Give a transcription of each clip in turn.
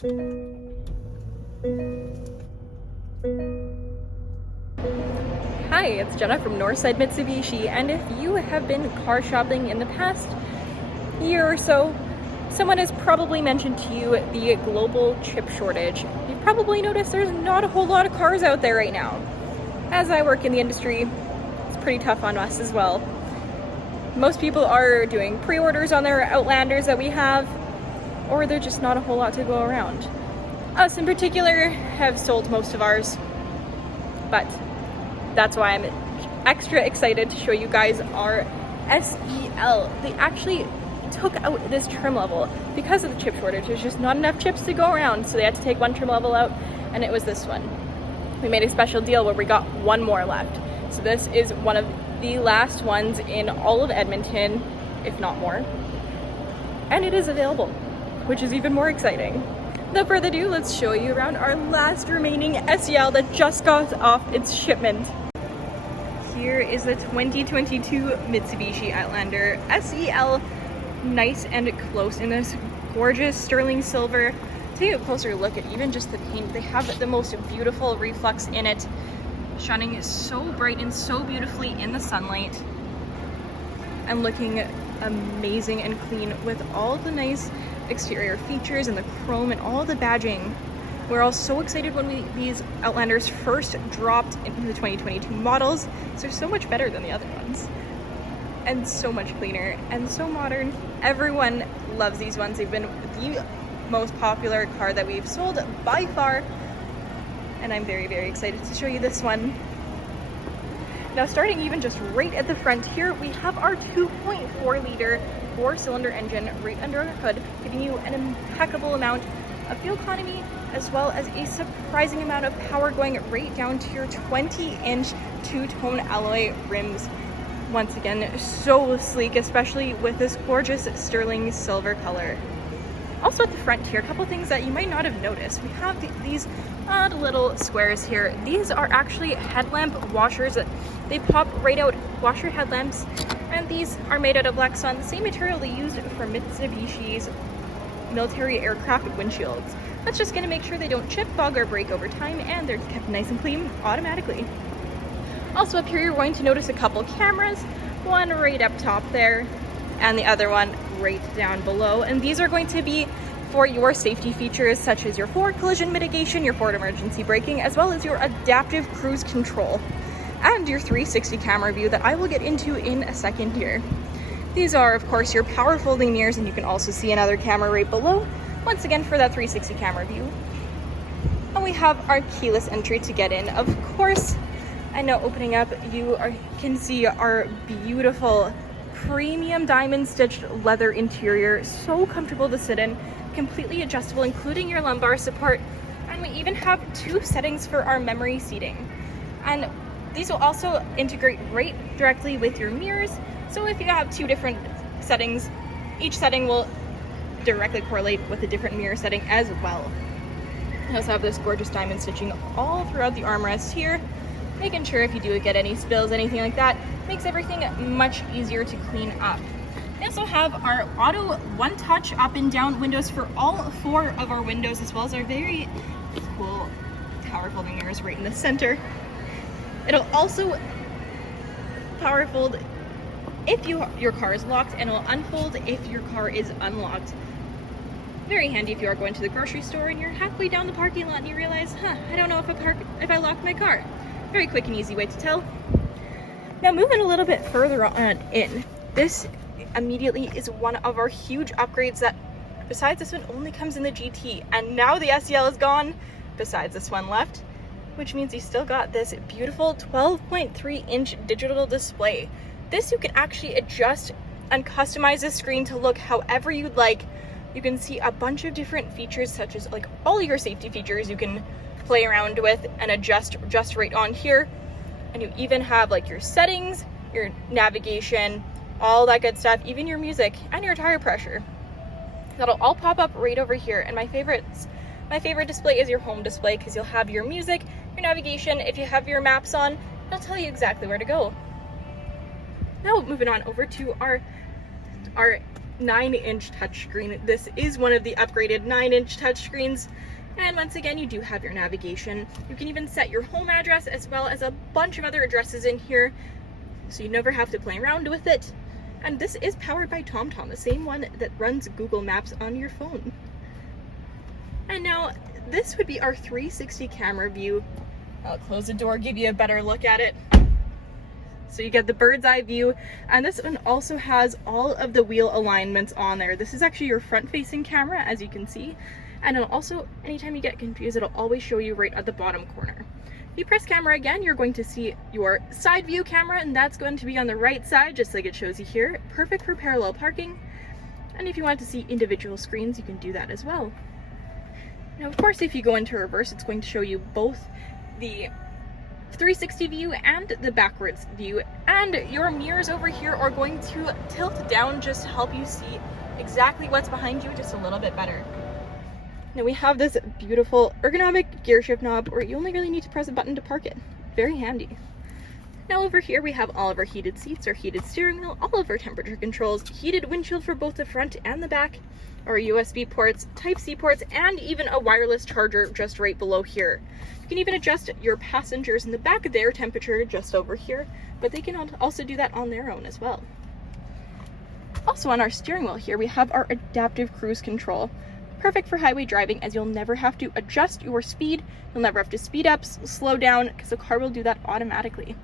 Hi, it's Jenna from Northside Mitsubishi, and if you have been car shopping in the past year or so, someone has probably mentioned to you the global chip shortage. You've probably noticed there's not a whole lot of cars out there right now. As I work in the industry, it's pretty tough on us as well. Most people are doing pre-orders on their Outlanders that we have, or there's just not a whole lot to go around. Us in particular have sold most of ours, but that's why I'm extra excited to show you guys our SEL. They actually took out this trim level because of the chip shortage. There's just not enough chips to go around, so they had to take one trim level out, and it was this one. We made a special deal where we got one more left. So this is one of the last ones in all of Edmonton, if not more. And it is available, which is even more exciting. Without further ado, let's show you around our last remaining SEL that just got off its shipment. Here is the 2022 Mitsubishi Outlander SEL, nice and close in this gorgeous sterling silver. Take a closer look at even just the paint. They have the most beautiful reflex in it, shining so bright and so beautifully in the sunlight, and looking amazing and clean with all the nice exterior features and the chrome and all the badging. We're all so excited when these Outlanders first dropped into the 2022 models. So they're so much better than the other ones, and so much cleaner and so modern. Everyone loves these ones. They've been the most popular car that we've sold by far, and I'm very, very excited to show you this one. Now, starting even just right at the front here, we have our 2.4 liter 4-cylinder engine right under our hood, giving you an impeccable amount of fuel economy, as well as a surprising amount of power, going right down to your 20-inch two-tone alloy rims. Once again, so sleek, especially with this gorgeous sterling silver color. Also at the front here, a couple things that you might not have noticed. We have these odd little squares here. These are actually headlamp washers. They pop right out, wash your headlamps, and these are made out of Lexan, the same material they used for Mitsubishi's military aircraft windshields. That's just going to make sure they don't chip, bog, or break over time, and they're kept nice and clean automatically. Also up here, you're going to notice a couple cameras, one right up top there, and the other one right down below. And these are going to be for your safety features, such as your forward collision mitigation, your forward emergency braking, as well as your adaptive cruise control, and your 360 camera view that I will get into in a second here. These are, of course, your power folding mirrors, and you can also see another camera right below, once again for that 360 camera view. And we have our keyless entry to get in, of course. And now opening up, you can see our beautiful premium diamond stitched leather interior, so comfortable to sit in, completely adjustable, including your lumbar support. And we even have 2 settings for our memory seating. And these will also integrate right directly with your mirrors. So if you have 2 different settings, each setting will directly correlate with a different mirror setting as well. We also have this gorgeous diamond stitching all throughout the armrest here, making sure if you do get any spills, anything like that, makes everything much easier to clean up. We also have our auto one-touch up and down windows for all 4 of our windows, as well as our very cool power folding mirrors right in the center. It'll also power fold if your car is locked, and will unfold if your car is unlocked. Very handy if you are going to the grocery store and you're halfway down the parking lot and you realize, I don't know if I locked my car. Very quick and easy way to tell. Now moving a little bit further on in, this immediately is one of our huge upgrades that, besides this one, only comes in the GT, and now the SEL is gone, besides this one left, which means you still got this beautiful 12.3-inch digital display. This you can actually adjust and customize the screen to look however you'd like. You can see a bunch of different features, such as like all your safety features you can play around with and adjust just right on here. And you even have like your settings, your navigation, all that good stuff, even your music and your tire pressure. That'll all pop up right over here. And my favorite display is your home display, because you'll have your music, your navigation. If you have your maps on, it'll tell you exactly where to go. Now moving on over to our 9-inch touchscreen. This is one of the upgraded 9-inch touchscreens. And once again, you do have your navigation. You can even set your home address as well as a bunch of other addresses in here, so you never have to play around with it. And this is powered by TomTom, the same one that runs Google Maps on your phone. And now, this would be our 360 camera view. I'll close the door, give you a better look at it. So you get the bird's eye view, and this one also has all of the wheel alignments on there. This is actually your front-facing camera, as you can see. And it'll also, anytime you get confused, it'll always show you right at the bottom corner. If you press camera again, you're going to see your side view camera, and that's going to be on the right side, just like it shows you here. Perfect for parallel parking. And if you want to see individual screens, you can do that as well. Now, of course, if you go into reverse, it's going to show you both the 360 view and the backwards view. And your mirrors over here are going to tilt down just to help you see exactly what's behind you just a little bit better. Now we have this beautiful ergonomic gear shift knob where you only really need to press a button to park it. Very handy. Now over here we have all of our heated seats, our heated steering wheel, all of our temperature controls, heated windshield for both the front and the back, our USB ports, Type-C ports, and even a wireless charger just right below here. You can even adjust your passengers in the back of their temperature just over here, but they can also do that on their own as well. Also on our steering wheel here we have our adaptive cruise control. Perfect for highway driving, as you'll never have to adjust your speed. You'll never have to speed up, slow down, because the car will do that automatically.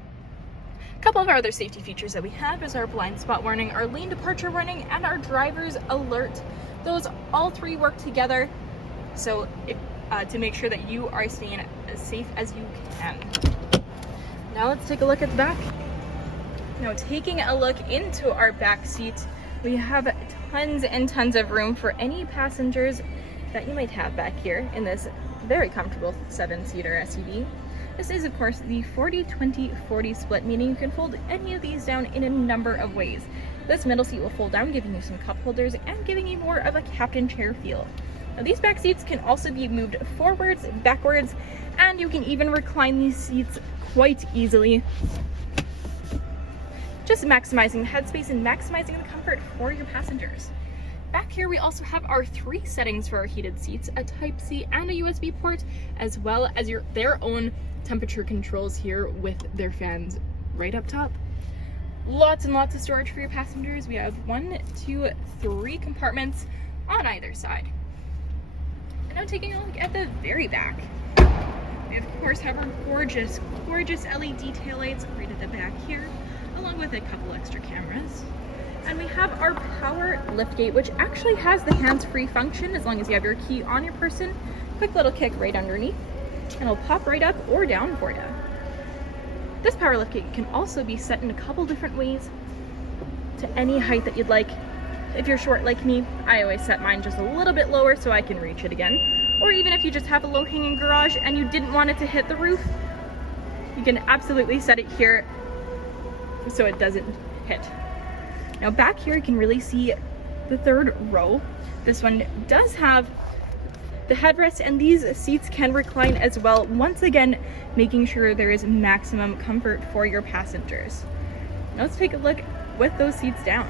A couple of our other safety features that we have is our blind spot warning, our lane departure warning, and our driver's alert. Those all three work together, so to make sure that you are staying as safe as you can. Now let's take a look at the back. Now taking a look into our back seat, we have tons and tons of room for any passengers that you might have back here in this very comfortable 7-seater SUV. This is, of course, the 40-20-40 split, meaning you can fold any of these down in a number of ways. This middle seat will fold down, giving you some cup holders and giving you more of a captain chair feel. Now, these back seats can also be moved forwards, backwards, and you can even recline these seats quite easily, just maximizing the headspace and maximizing the comfort for your passengers. Back here we also have our 3 settings for our heated seats, a Type-C and a USB port, as well as their own temperature controls here with their fans right up top. Lots and lots of storage for your passengers. We have 1, 2, 3 compartments on either side. And now taking a look at the very back. We of course have our gorgeous, gorgeous LED taillights right at the back here, along with a couple extra cameras. And we have our power liftgate, which actually has the hands-free function as long as you have your key on your person. Quick little kick right underneath, and it'll pop right up or down for you. This power liftgate can also be set in a couple different ways to any height that you'd like. If you're short like me, I always set mine just a little bit lower so I can reach it again. Or even if you just have a low-hanging garage and you didn't want it to hit the roof, you can absolutely set it here so it doesn't hit. Now back here you can really see the third row. This one does have the headrest, and these seats can recline as well, once again making sure there is maximum comfort for your passengers. Now let's take a look with those seats down.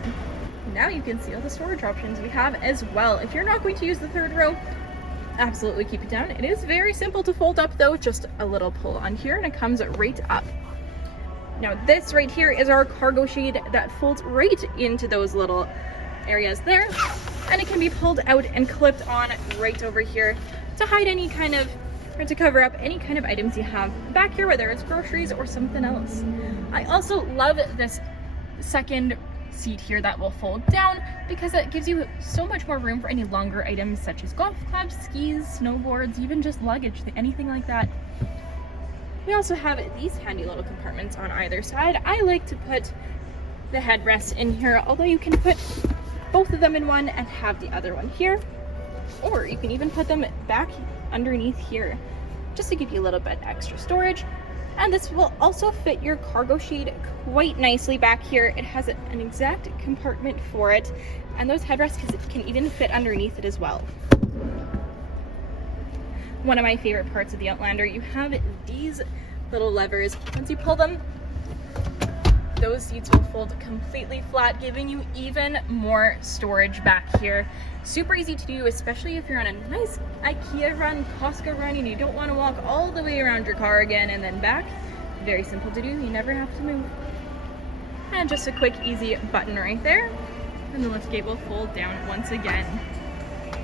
Now you can see all the storage options we have as well. If you're not going to use the third row, absolutely keep it down. It is very simple to fold up though, just a little pull on here and it comes right up. Now this right here is our cargo shade that folds right into those little areas there, and it can be pulled out and clipped on right over here to hide any kind of, or to cover up any kind of items you have back here, whether it's groceries or something else. I also love this second seat here that will fold down because it gives you so much more room for any longer items such as golf clubs, skis, snowboards, even just luggage, anything like that. We also have these handy little compartments on either side. I like to put the headrest in here, although you can put both of them in one and have the other one here, or you can even put them back underneath here just to give you a little bit extra storage. And this will also fit your cargo shade quite nicely back here. It has an exact compartment for it, and those headrests can even fit underneath it as well. One of my favorite parts of the Outlander, you have these little levers. Once you pull them, those seats will fold completely flat, giving you even more storage back here. Super easy to do, especially if you're on a nice IKEA run, Costco run, and you don't want to walk all the way around your car again and then back. Very simple to do, you never have to move. And just a quick, easy button right there, and the lift gate will fold down once again.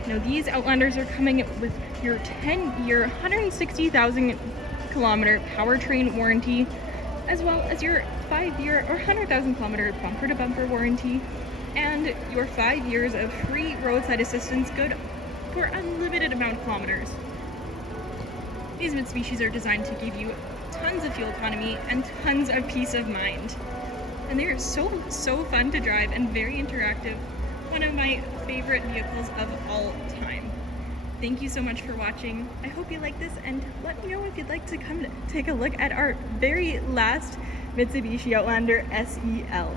Now these Outlanders are coming with your 10-year, 160,000 kilometer powertrain warranty, as well as your 5-year or 100,000 kilometer bumper to bumper warranty, and your 5 years of free roadside assistance, good for unlimited amount of kilometers. These Mitsubishis are designed to give you tons of fuel economy and tons of peace of mind. And they're so fun to drive and very interactive. One of my favorite vehicles of all time. Thank you so much for watching. I hope you like this, and let me know if you'd like to come take a look at our very last Mitsubishi Outlander SEL.